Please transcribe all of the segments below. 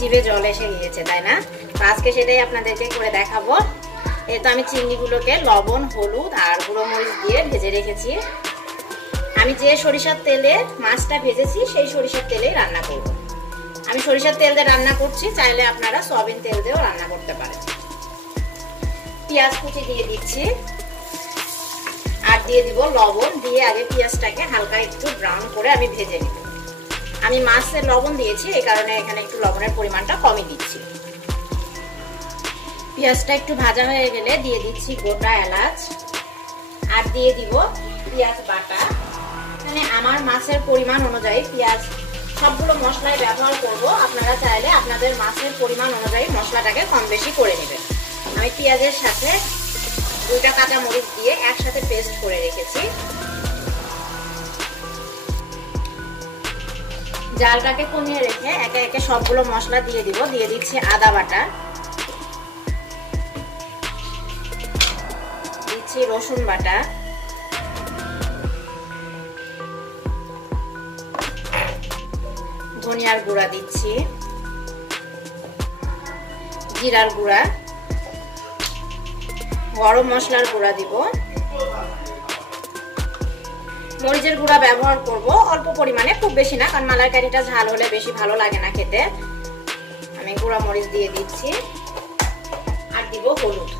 জিভে জল এসে গিয়েছে, তাই না? আজকে সেটাই আপনাদেরকে করে দেখাবো। এই তো আমি চিংড়িগুলোকে লবণ, হলুদ আর গুঁড়ো মরিচ দিয়ে ভেজে রেখেছি। আমি যে সরিষার তেলে মাছটা ভেজেছি, সেই সরিষার তেলে রান্না করব। আমি সরিষার তেল দিয়ে রান্না করছি, চাইলে আপনারা সয়াবিন তেল দিয়েও রান্না করতে পারেন। পেঁয়াজ কুচি দিয়ে দিচ্ছি। আর দিয়ে দিব লবণ, দিয়ে আগে পেঁয়াজটাকে হালকা একটু ব্রাউন করে আমি ভেজে নিব। আমি মাছের লবণ দিয়েছি, এই কারণে এখানে একটু লবণের পরিমাণটা কমই দিচ্ছি। পেঁয়াজটা একটু ভাজা হয়ে গেলে দিয়ে দিচ্ছি গোটা এলাচ, আর দিয়ে দিব পেঁয়াজ বাটা। মানে আমার মাছের পরিমাণ অনুযায়ী পেঁয়াজ, সবগুলো মশলায় ব্যবহার করব। আপনারা চাইলে আপনাদের মাছের পরিমাণ অনুযায়ী মশলাটাকে কম বেশি করে নেবেন। আমি পেঁয়াজের সাথে দুইটা কাঁচা মরিচ দিয়ে একসাথে পেস্ট করে রেখেছি। জালটাকে কমিয়ে রেখে একে একে সবগুলো মশলা দিয়ে দিব, দিয়ে দিচ্ছি আদা বাটা। দিচ্ছি রসুন বাটা। ধনিয়ার গুঁড়া দিচ্ছি। জিরার গুঁড়া। গরম মশলার গুঁড়া দিব। মরিচের গুঁড়া ব্যবহার করব। অল্প পরিমাণে, খুব বেশি না, কারণ মালাইকারিটা ঝাল হলে বেশি ভালো লাগে না খেতে। আমি গুঁড়া মরিচ দিয়ে দিচ্ছি। আর দিব হলুদ।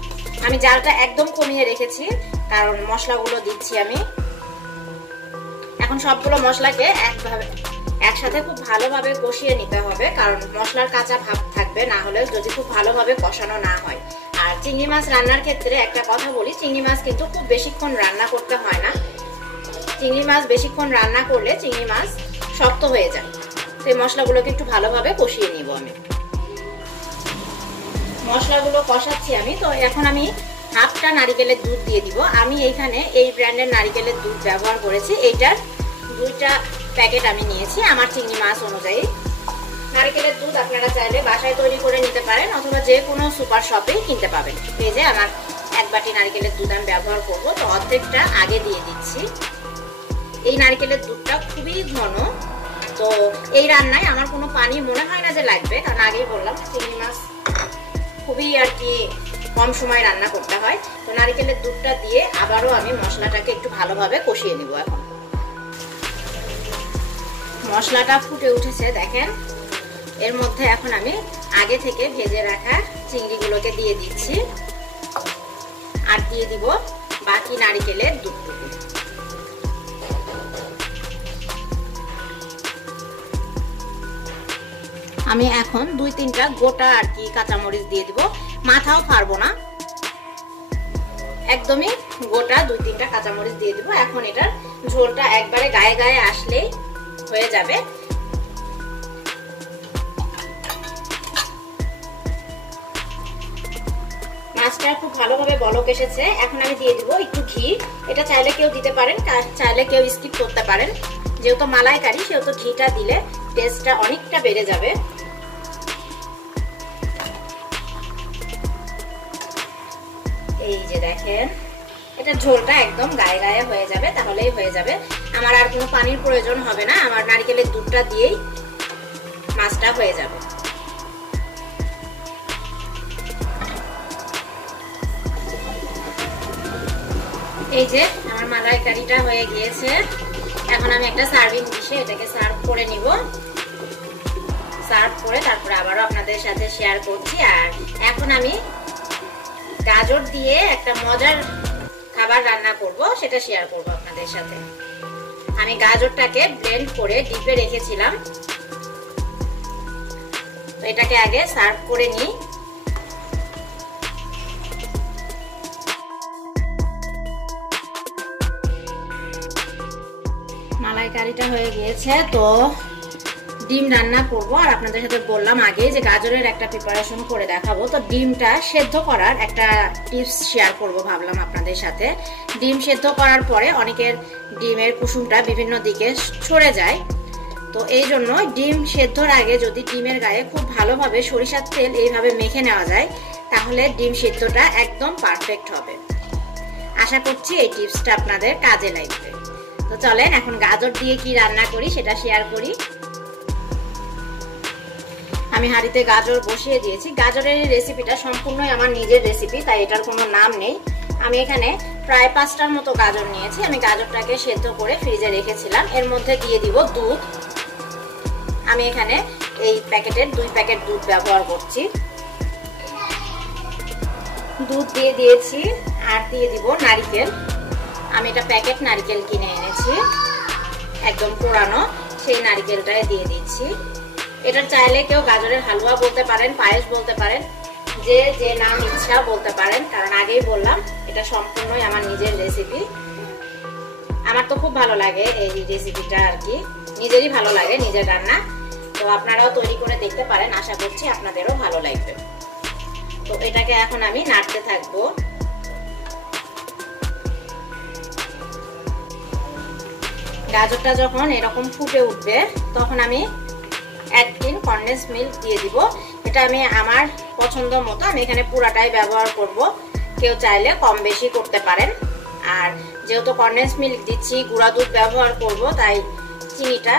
আমি জালটা একদম কমিয়ে রেখেছি, কারণ মশলাগুলো দিচ্ছি আমি। এখন সবগুলো মশলাকে একভাবে, একসাথে খুব ভালোভাবে কষিয়ে নিতে হবে, কারণ মশলার কাঁচা ভাব থাকবে, না হলে যদি খুব ভালোভাবে কষানো না হয়। আর চিংড়ি মাছ রান্নার ক্ষেত্রে একটা কথা বলি, চিংড়ি মাছ কিন্তু খুব বেশিক্ষণ রান্না করতে হয় না। চিংড়ি মাছ বেশিক্ষণ রান্না করলে চিংড়ি মাছ শক্ত হয়ে যায়। তো এই মশলাগুলোকে একটু ভালোভাবে কষিয়ে নিব আমি। মশলাগুলো কষাচ্ছি আমি। তো এখন আমি হাফটা নারিকেলের দুধ দিয়ে দিব। আমি এইখানে এই ব্র্যান্ডের নারিকেলের দুধ ব্যবহার করেছি। এইটার দুইটা প্যাকেট আমি নিয়েছি আমার চিংড়ি মাছ অনুযায়ী। নারিকেলের দুধ আপনারা চাইলে বাসায় তৈরি করে নিতে পারেন অথবা যে কোনো সুপার শপেই কিনতে পাবেন। এই যে আমার এক বাটি নারিকেলের দুধ আমি ব্যবহার করব। তো অর্ধেকটা আগে দিয়ে দিচ্ছি। এই নারকেলের দুধটা খুবই ঘন। তো এই রান্নায় আমার কোনো পানি মনে হয় না যে লাগবে, কারণ আগেই বললাম, চিংড়ি মাছ খুবই আর কি কম সময় রান্না করতে হয়। তো নারিকেলের দুধটা দিয়ে আবারও আমি মশলাটাকে একটু ভালোভাবে কষিয়ে নিব এখন। মশলাটা ফুটে উঠেছে, দেখেন। এর মধ্যে এখন আমি আগে থেকে ভেজে রাখা চিংড়িগুলোকে দিয়ে দিচ্ছি। আর দিয়ে দিব বাকি নারিকেলের দুধটুকু। আমি এখন দুই তিনটা গোটা আর কি কাঁচামরিচ দিয়ে দিব। মাথাও পারব না। একদমই গোটা দুই তিনটা কাঁচামরিচ দিয়ে দিব। এখন এটার ঝোলটা একবারে গায়ে গায়ে আসলেই হয়ে যাবে। মাছটা খুব ভালোভাবে বলক এসেছে। এখন আমি দিয়ে দিব একটু ঘি। এটা চাইলে কেউ দিতে পারেন চাইলে কেউ স্কিপ করতে পারেন। যেহেতু মালাইকারি, সেহেতু ঘিটা দিলে টেস্টটা অনেকটা বেড়ে যাবে। এই যে দেখেন, এটা ঝোলটা একদম গায়ে গায়ে হয়ে যাবে, তাহলেই হয়ে যাবে। আমার আর কোনো পানির প্রয়োজন হবে না, আমার নারকেলের দুধটা দিয়েই মাছটা হয়ে যাবে। এই যে আমার মালাই কারিটা হয়ে গিয়েছে। এখন আমি একটা সার্ভিং ডিশে এটাকে সার্ভ করে নিব। সার্ভ করে তারপরে আবারও আপনাদের সাথে শেয়ার করছি। আর এখন আমি দিয়ে একটা মজার খাবার রান্না করব, সেটা শেয়ার করব আপনাদের সাথে। আমি গাজরটাকে ব্লেন্ড করে ডিপে রেখেছিলাম। তো এটাকে আগে সার্ভ করে নিই। মালাইকারিটা হয়ে গিয়েছে, তো ডিম রান্না করব, আর আপনাদের সাথে বললাম আগে যে গাজরের একটা প্রিপারেশন করে দেখাবো। তো ডিমটা সেদ্ধ করার একটা টিপস শেয়ার করব ভাবলাম আপনাদের সাথে। ডিম সেদ্ধ করার পরে অনেকের ডিমের কুসুমটা বিভিন্ন দিকে ছড়ে যায়। তো এই জন্য ডিম সেদ্ধর আগে যদি ডিমের গায়ে খুব ভালোভাবে সরিষার তেল এইভাবে মেখে নেওয়া যায়, তাহলে ডিম সেদ্ধটা একদম পারফেক্ট হবে। আশা করছি এই টিপসটা আপনাদের কাজে লাগবে। তো চলেন, এখন গাজর দিয়ে কি রান্না করি সেটা শেয়ার করি। আমি হাঁড়িতে গাজর বসিয়ে দিয়েছি। গাজরের রেসিপিটা সম্পূর্ণই আমার নিজের রেসিপি তাই এটার কোনো নাম নেই। আমি এখানে প্রায় পাঁচটার মতো গাজর নিয়েছি। আমি গাজরটাকে সেদ্ধ করে ফ্রিজে রেখেছিলাম। এর মধ্যে দিয়ে দিব দুধ। আমি এখানে এই প্যাকেটের দুই প্যাকেট দুধ ব্যবহার করছি। দুধ দিয়ে দিয়েছি আর দিয়ে দিব নারিকেল। আমি এটা প্যাকেট নারিকেল কিনে এনেছি। একদম পুরানো। সেই নারিকেলটাই দিয়ে দিচ্ছি। এটা চাইলে কেউ গাজরের হালুয়া বলতে পারেন, পায়েস বলতে পারেন, যে যে নাম ইচ্ছা বলতে পারেন। কারণ আগেই বললাম, এটা সম্পূর্ণই আমার নিজের রেসিপি আমার তো খুব ভালো লাগে এই রেসিপিটা আর কি। নিজেরই ভালো লাগে নিজের রান্না। তো আপনারাও তৈরি করে দেখতে পারেন, আশা করছি আপনাদেরও ভালো লাগবে। তো এটাকে এখন আমি নাড়তে থাকব। গাজরটা যখন এরকম ফুটে উঠবে, তখন আমি এক দিন কন্ডেন্স মিল্ক দিয়ে দিব। এটা আমি আমার পছন্দ মতো, আমি এখানে পুরাটাই ব্যবহার করব। কেউ চাইলে কম বেশি করতে পারেন। আর যেহেতু কন্ডেন্স মিল্ক দিচ্ছি, গুঁড়া দুধ ব্যবহার করব, তাই চিনিটা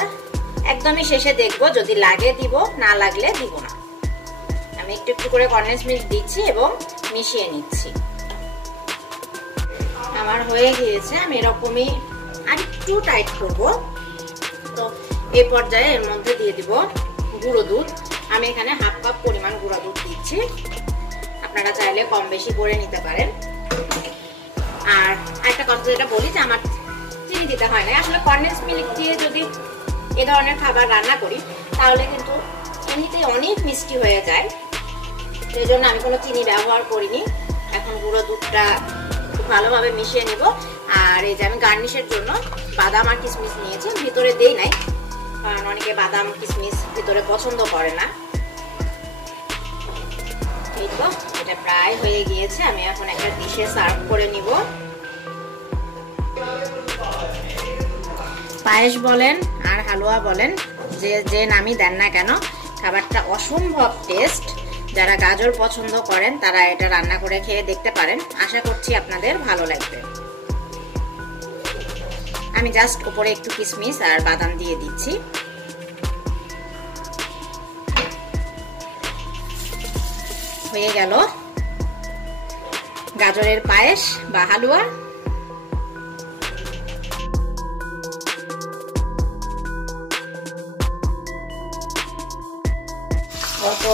একদমই শেষে দেখব, যদি লাগে দিব, না লাগলে দিব না। আমি একটু একটু করে কন্ডেন্স মিল্ক দিচ্ছি এবং মিশিয়ে নিচ্ছি। আমার হয়ে গিয়েছে, আমি এরকমই আর একটু টাইট করব। তো এই পর্যায়ে এর মধ্যে দিয়ে দিব গুঁড়ো দুধ। আমি এখানে হাফ কাপ পরিমাণ গুঁড়ো দুধ দিচ্ছি। আপনারা চাইলে কম বেশি করে নিতে পারেন। আর একটা কথা যেটা বলি যে আমার চিনি দিতে হয় না। আসলে কর্নেস মিল্ক দিয়ে যদি এ ধরনের খাবার রান্না করি, তাহলে কিন্তু এমনিতেই অনেক মিষ্টি হয়ে যায়। সেই জন্য আমি কোনো চিনি ব্যবহার করিনি। এখন গুঁড়ো দুধটা ভালোভাবে মিশিয়ে নিব। আর এই যে আমি গার্নিশের জন্য বাদাম আর কিশমিশ নিয়েছি ভিতরে দেই নাই। কারণ অনেকে বাদাম কিশমিশ ভিতরে পছন্দ করে না। তো, এটা প্রায় হয়ে গিয়েছে। আমি এখন একটা ডিশে সার্ভ করে নিব। পায়েস বলেন আর হালুয়া বলেন, যে যে নামই দেন না কেন, খাবারটা অসম্ভব টেস্ট। যারা গাজর পছন্দ করেন, তারা এটা রান্না করে খেয়ে দেখতে পারেন। আশা করছি আপনাদের ভালো লাগবে। আমি জাস্ট উপরে একটু কিশমিশ আর বাদাম দিয়ে দিচ্ছি। হয়ে গেল। গাজরের পায়েস বা হালুয়া। অল্প।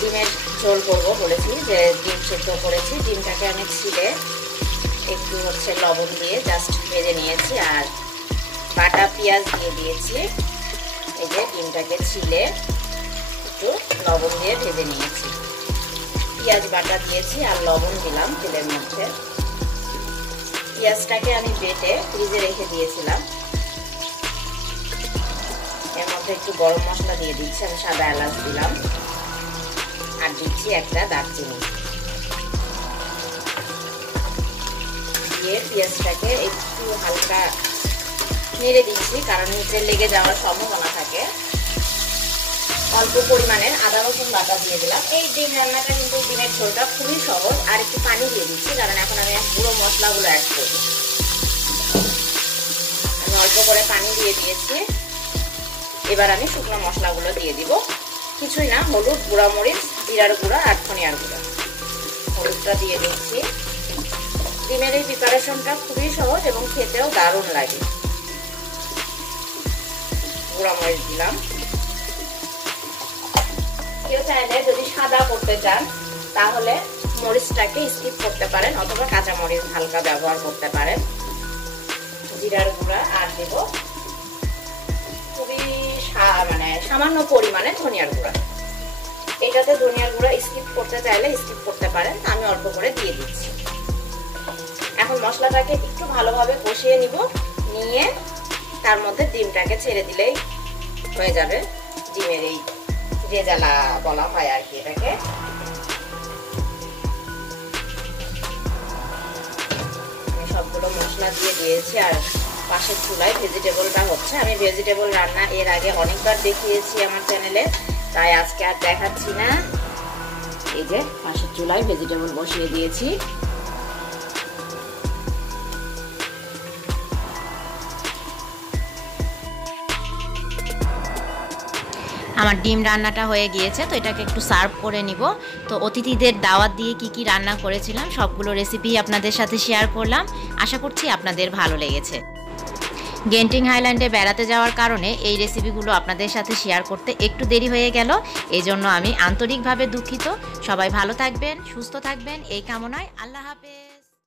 ডিমের ঝোল করব বলেছি যে ডিম সেদ্ধ করেছি। ডিমটাকে আমি ছিলে একটু হচ্ছে লবণ দিয়ে জাস্ট ভেজে নিয়েছি আর বাটা পেঁয়াজ দিয়ে দিয়েছি। এই যে ডিমটাকে ছিলে একটু লবণ দিয়ে ভেজে নিয়েছি। পেঁয়াজ বাটা দিয়েছি আর লবণ দিলাম তেলের মধ্যে। পেঁয়াজটাকে আমি বেটে ফ্রিজে রেখে দিয়েছিলাম। এর মধ্যে একটু গরম মশলা দিয়ে দিচ্ছি, আমি সাদা এলাচ দিলাম। আর দিচ্ছি একটা দারচিনি। দিয়ে পেঁয়াজটাকে একটু হালকা নেড়ে দিচ্ছি, কারণ নিচে লেগে যাওয়ার সম্ভাবনা থাকে। অল্প পরিমাণের আদা, রসুন বাটা দিয়ে দিলাম। এই ডিম রান্নাটা কিন্তু ডিমের ঝোলটা খুবই সহজ, আর একটু পানি দিয়ে দিচ্ছি, কারণ এখন আমি পুরো মশলাগুলো অ্যাড করব। আমি অল্প করে পানি দিয়ে দিয়েছি। এবার আমি শুকনো মশলাগুলো দিয়ে দিব। কিছুই না, হলুদ গুঁড়া, মরিচ, জিরার গুঁড়া আর ধনিয়ার গুঁড়া। হলুদটা দিয়ে দিচ্ছি। ডিমের এই প্রিপারেশনটা খুবই সহজ এবং খেতেও দারুণ লাগে। গুঁড়া, মরিচ দিলাম। কেউ চাইলে যদি সাদা করতে চান, তাহলে মরিচটাকে স্কিপ করতে পারেন অথবা কাঁচা মরিচ হালকা ব্যবহার করতে পারেন। জিরার গুঁড়া আর দেব মানে সামান্য পরিমাণে ধনিয়ার গুঁড়া। এটাতে ধনিয়ার গুঁড়া স্কিপ করতে চাইলে স্কিপ করতে পারেন আমি অল্প করে দিয়ে দিচ্ছি। এখন মশলাটাকে একটু ভালোভাবে কষিয়ে নিব, নিয়ে তার মধ্যে ডিমটাকে ছেড়ে দিলেই হয়ে যাবে। ডিমের এই রেজালা বলা হয় আর কি এটাকে। সবগুলো মশলা দিয়ে দিয়েছি আর পাশের চুলায় ভেজিটেবলটা হচ্ছে। আমি ভেজিটেবল রান্না এর আগে অনেকবার দেখিয়েছি আমার চ্যানেলে, তাই আজকে আর দেখাচ্ছি না। এই যে, পাশের চুলায় ভেজিটেবল বসিয়ে দিয়েছি। আমার ডিম রান্নাটা হয়ে গিয়েছে, তো এটাকে একটু সার্ভ করে নিব। তো অতিথিদের দাওয়াত দিয়ে কি কি রান্না করেছিলাম, সবগুলো রেসিপি আপনাদের সাথে শেয়ার করলাম। আশা করছি আপনাদের ভালো লেগেছে। গেন্টিং হাইল্যান্ডে বেড়াতে যাওয়ার কারণে এই রেসিপিগুলো আপনাদের সাথে শেয়ার করতে একটু দেরি হয়ে গেল। এই জন্য আমি আন্তরিকভাবে দুঃখিত। সবাই ভালো থাকবেন, সুস্থ থাকবেন। এই কামনায় আল্লাহ হাফেজ।